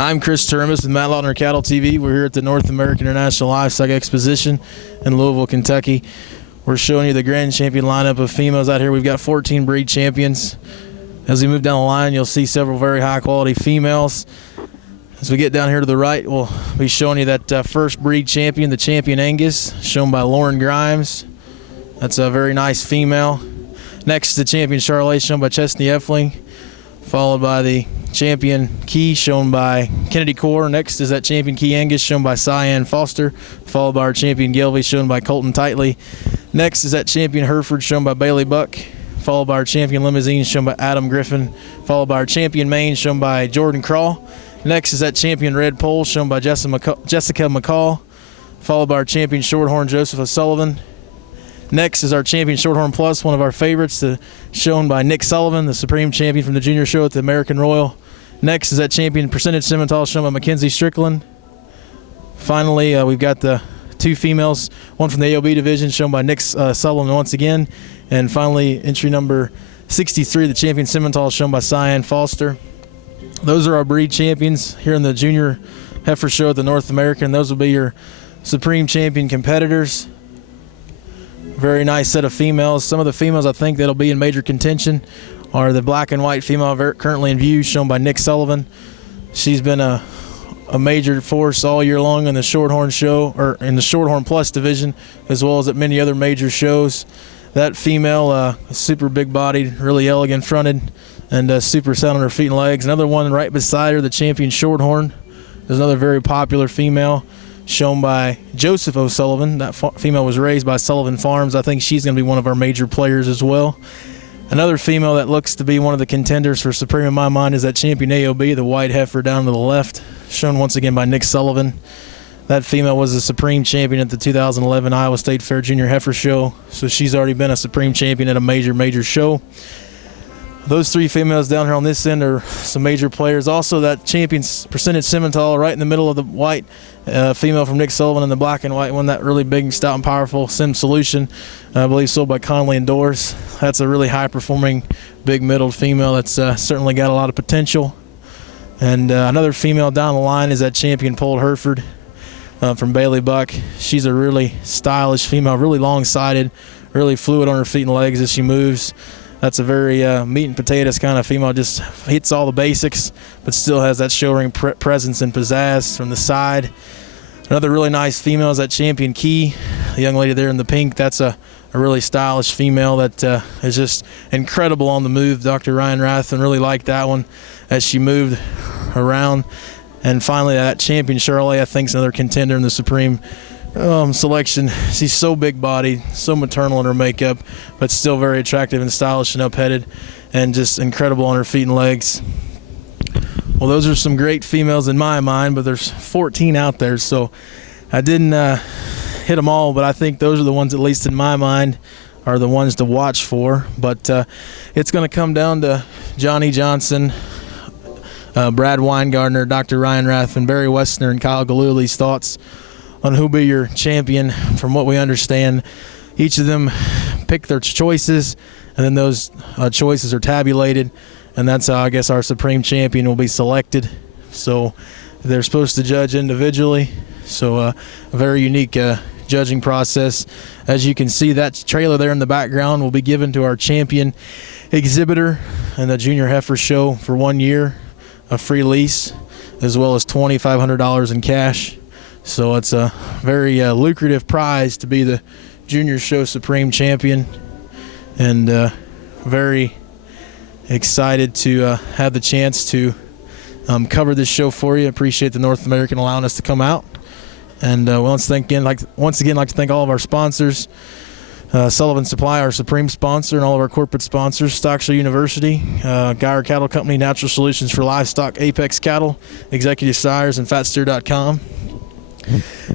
I'm Chris Termes with Matt Lautner Cattle TV. We're here at the North American International Livestock Exposition in Louisville, Kentucky. We're showing you the grand champion lineup of females out here. We've got 14 breed champions. As we move down the line, you'll see several very high quality females. As we get down here to the right, we'll be showing you that first breed champion, the Champion Angus, shown by Lauren Grimes. That's a very nice female. Next, the Champion Charolais, shown by Chesney Effling, followed by the Champion Key, shown by Kennedy Core. Next is that Champion Key Angus, shown by Cyan Foster, followed by our Champion Gelby, shown by Colton Titley. Next is that Champion Hereford, shown by Bailey Buck, followed by our Champion Limousine, shown by Adam Griffin, followed by our Champion Maine, shown by Jordan Crawl. Next is that Champion Red Pole, shown by Jessica McCall, followed by our Champion Shorthorn, Joseph Sullivan. Next is our Champion Shorthorn Plus, one of our favorites, shown by Nick Sullivan, the Supreme Champion from the Junior Show at the American Royal. Next is that Champion Percentage Simmental, shown by Mackenzie Strickland. Finally, we've got the two females, one from the AOB division, shown by Nick Sullivan once again. And finally, entry number 63, the Champion Simmental, shown by Cyan Foster. Those are our breed champions here in the Junior Heifer Show at the North American. Those will be your Supreme Champion competitors. Very nice set of females. Some of the females I think that'll be in major contention are the black and white female currently in view, shown by Nick Sullivan. She's been a major force all year long in the Shorthorn show, or in the Shorthorn Plus division, as well as at many other major shows. That female, super big bodied, really elegant fronted, and super sound on her feet and legs. Another one right beside her, the Champion Shorthorn. There's another very popular female, shown by Joseph O'Sullivan. That female was raised by Sullivan Farms. I think she's going to be one of our major players as well. Another female that looks to be one of the contenders for Supreme in my mind is that Champion AOB, the white heifer down to the left, shown once again by Nick Sullivan. That female was the Supreme Champion at the 2011 Iowa State Fair Junior Heifer Show, so she's already been a Supreme Champion at a major show. Those three females down here on this end are some major players. Also, that Champion's Percentage Simmental right in the middle of the white female from Nick Sullivan, and the black and white one, that really big, stout, and powerful Sim Solution, I believe sold by Conley and Doors. That's a really high-performing, big-middled female that's certainly got a lot of potential. And another female down the line is that Champion Polled Hereford from Bailey Buck. She's a really stylish female, really long-sided, really fluid on her feet and legs as she moves. That's a very meat and potatoes kind of female, just hits all the basics, but still has that show ring presence and pizzazz from the side. Another really nice female is that Champion Key, the young lady there in the pink. That's a really stylish female that is just incredible on the move. Dr. Ryan Rathman really liked that one as she moved around. And finally, that Champion Charolais, I think, is another contender in the Supreme selection. She's so big-bodied, so maternal in her makeup, but still very attractive and stylish and up-headed, and just incredible on her feet and legs. Well, those are some great females in my mind, but there's 14 out there, so I didn't hit them all, but I think those are the ones, at least in my mind, are the ones to watch for. But it's going to come down to Johnny Johnson, Brad Weingartner, Dr. Ryan Rathman, Barry Westner, and Kyle Galluli's thoughts on who'll be your champion. From what we understand, each of them pick their choices, and then those choices are tabulated, and that's how I guess our Supreme Champion will be selected. So they're supposed to judge individually, so a very unique judging process. As you can see, that trailer there in the background will be given to our champion exhibitor in the Junior Heifer Show for 1 year, a free lease, as well as $2,500 in cash. So it's a very lucrative prize to be the Junior Show Supreme Champion, and very excited to have the chance to cover this show for you. Appreciate the North American allowing us to come out. And once again, like to thank all of our sponsors, Sullivan Supply, our Supreme sponsor, and all of our corporate sponsors, Stockshire University, Geyer Cattle Company, Natural Solutions for Livestock, Apex Cattle, Executive Sires, and FatSteer.com.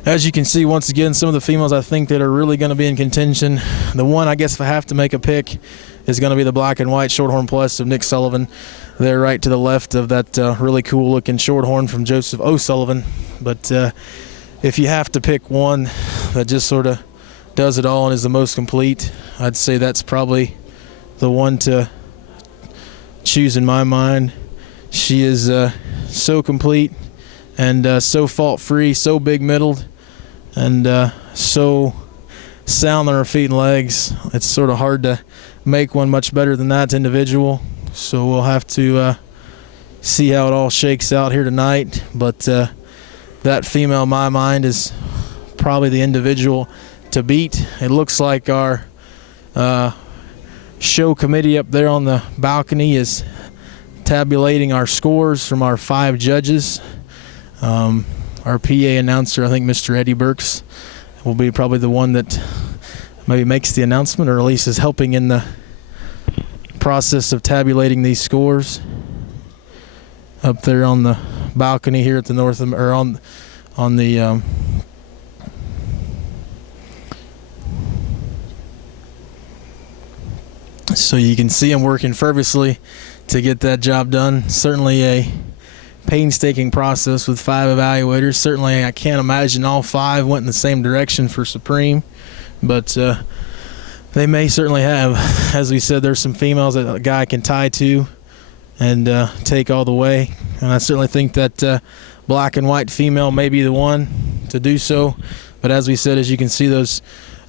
As you can see, once again, some of the females I think that are really going to be in contention. The one, I guess, if I have to make a pick, is going to be the black and white Shorthorn Plus of Nick Sullivan. They're right to the left of that really cool-looking Shorthorn from Joseph O'Sullivan. But if you have to pick one that just sort of does it all and is the most complete, I'd say that's probably the one to choose in my mind. She is so complete. and so fault-free, so big-middled, and so sound on her feet and legs. It's sort of hard to make one much better than that individual. So we'll have to see how it all shakes out here tonight. But that female, in my mind, is probably the individual to beat. It looks like our show committee up there on the balcony is tabulating our scores from our 5 judges. Our PA announcer, I think Mr. Eddie Burks, will be probably the one that maybe makes the announcement, or at least is helping in the process of tabulating these scores up there on the balcony here at the so you can see him working fervently to get that job done. Certainly a painstaking process with 5 evaluators. Certainly I can't imagine all 5 went in the same direction for Supreme, but they may certainly have. As we said, there's some females that a guy can tie to and take all the way, and I certainly think that black and white female may be the one to do so. But as we said, as you can see, those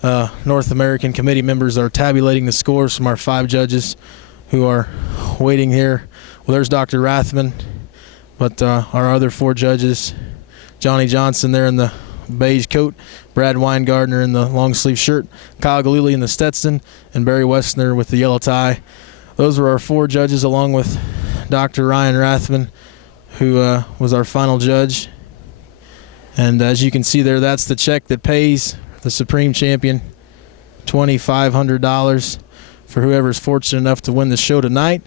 North American committee members are tabulating the scores from our 5 judges who are waiting here. Well, there's Dr. Rathman, but our other 4 judges, Johnny Johnson there in the beige coat, Brad Weingardner in the long sleeve shirt, Kyle Galili in the Stetson, and Barry Westner with the yellow tie. Those were our 4 judges, along with Dr. Ryan Rathman, who was our final judge. And as you can see there, that's the check that pays the Supreme Champion, $2,500 for whoever's fortunate enough to win the show tonight.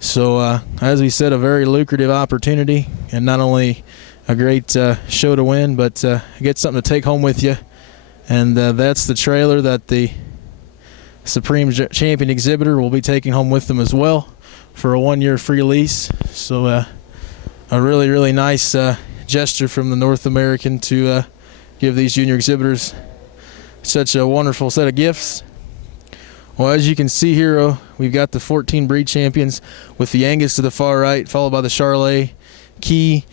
So as we said, a very lucrative opportunity, and not only a great show to win, but get something to take home with you. And that's the trailer that the Supreme Champion exhibitor will be taking home with them as well for a 1-year free lease. So a really, really nice gesture from the North American to give these junior exhibitors such a wonderful set of gifts. Well, as you can see here, we've got the 14 breed champions with the Angus to the far right, followed by the Charolais, Key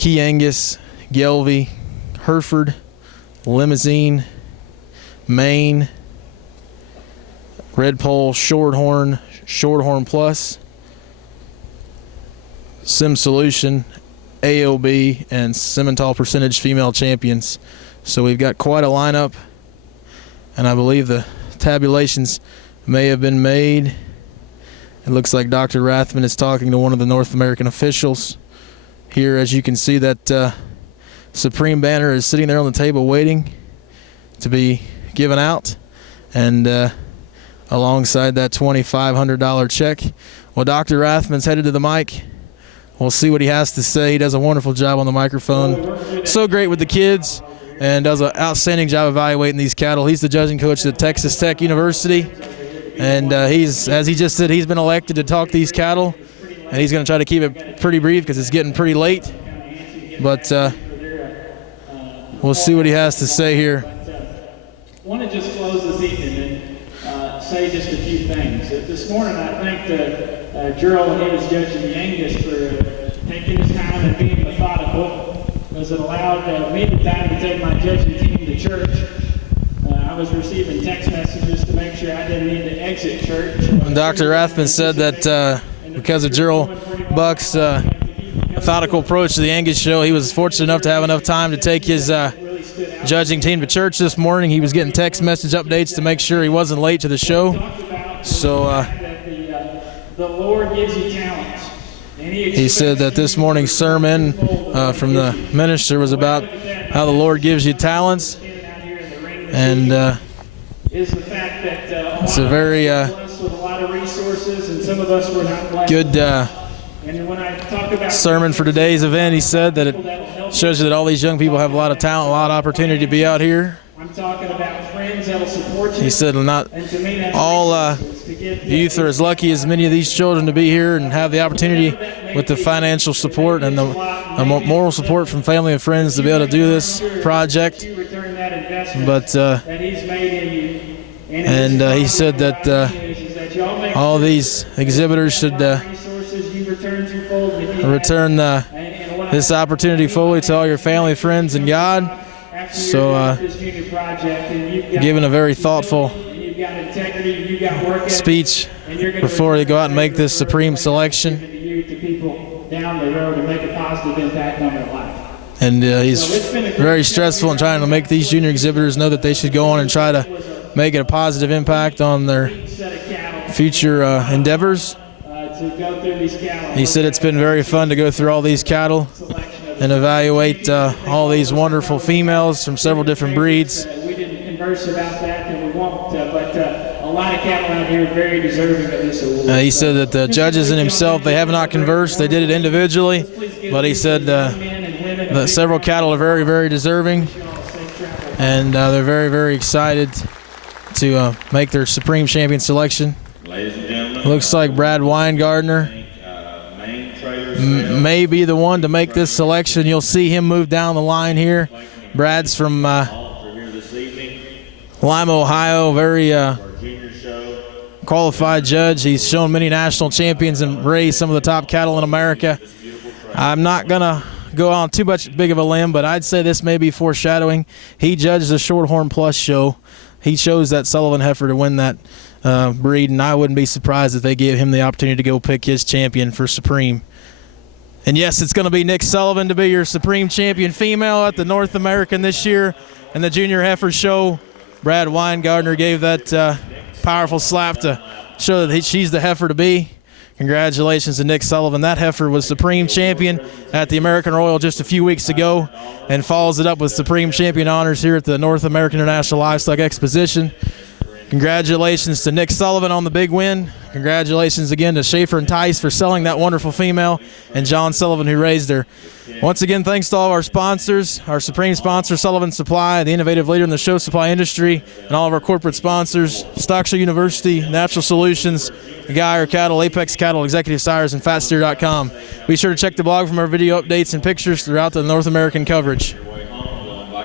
Angus, Gelby, Hereford, Limousine, Maine, Red Pole, Shorthorn Plus, Sim Solution, AOB, and Simmental Percentage female champions. So we've got quite a lineup, and I believe the tabulations may have been made. It looks like Dr. Rathman is talking to one of the North American officials. Here, as you can see, that Supreme banner is sitting there on the table waiting to be given out, and alongside that $2,500 check. Well, Dr. Rathman's headed to the mic. We'll see what he has to say. He does a wonderful job on the microphone. So great with the kids, and does an outstanding job evaluating these cattle. He's the judging coach at Texas Tech University, and he's, as he just said, he's been elected to talk these cattle, and he's going to try to keep it pretty brief because it's getting pretty late. But we'll see what he has to say here. I want to just close this evening and say just a few things. This morning I thanked Gerald, when he was judging the Angus, for taking his time and being methodical, because it allowed me the time to take my judging team to church. I was receiving text messages to make sure I didn't need to exit church. Dr. Rathman said that because of Gerald Buck's methodical approach to the Angus show, he was fortunate enough to have enough time to take his judging team to church this morning. He was getting text message updates to make sure he wasn't late to the show. So the Lord gives you talents. He said that this morning's sermon from the minister was about how the Lord gives you talents, and it's a very good sermon for today's event. He said that it shows you that all these young people have a lot of talent, a lot of opportunity to be out here. I'm talking about friends that'll support you. He said not all youth are as lucky as many of these children to be here and have the opportunity with the financial support and the moral support from family and friends to be able to do this project. But and he said that all these exhibitors should return this opportunity fully to all your family, friends, and God. So giving a very thoughtful speech before they go out and make this supreme selection. And he's very stressful in trying to make these junior exhibitors know that they should go on and try to make it a positive impact on their future endeavors. He said it's been very fun to go through all these cattle and evaluate all these wonderful females from several different breeds. We didn't converse about that, and we won't, but a lot of cattle out here are very deserving of this award. He said that the judges and himself, they have not conversed. They did it individually, but he said that several cattle are very, very deserving, and they're very, very excited to make their Supreme Champion selection. Ladies and gentlemen, looks like Brad Weingardner may be the one to make this selection. You'll see him move down the line here. Brad's from Lima, Ohio, very qualified judge. He's shown many national champions and raised some of the top cattle in America. I'm not going to go on too much big of a limb, but I'd say this may be foreshadowing. He judged the Shorthorn Plus show. He chose that Sullivan heifer to win that breed, and I wouldn't be surprised if they gave him the opportunity to go pick his champion for Supreme. And yes, it's going to be Nick Sullivan to be your Supreme Champion female at the North American this year. And the Junior Heifer Show, Brad Weingardner gave that powerful slap to show that she's the heifer to be. Congratulations to Nick Sullivan. That heifer was Supreme Champion at the American Royal just a few weeks ago and follows it up with Supreme Champion honors here at the North American International Livestock Exposition. Congratulations to Nick Sullivan on the big win. Congratulations again to Schaefer and Tice for selling that wonderful female, and John Sullivan who raised her. Once again, thanks to all of our sponsors, our supreme sponsor, Sullivan Supply, the innovative leader in the show supply industry, and all of our corporate sponsors, Stockshire University, Natural Solutions, Geyer Cattle, Apex Cattle, Executive Sires, and FatSteer.com. Be sure to check the blog for more video updates and pictures throughout the North American coverage.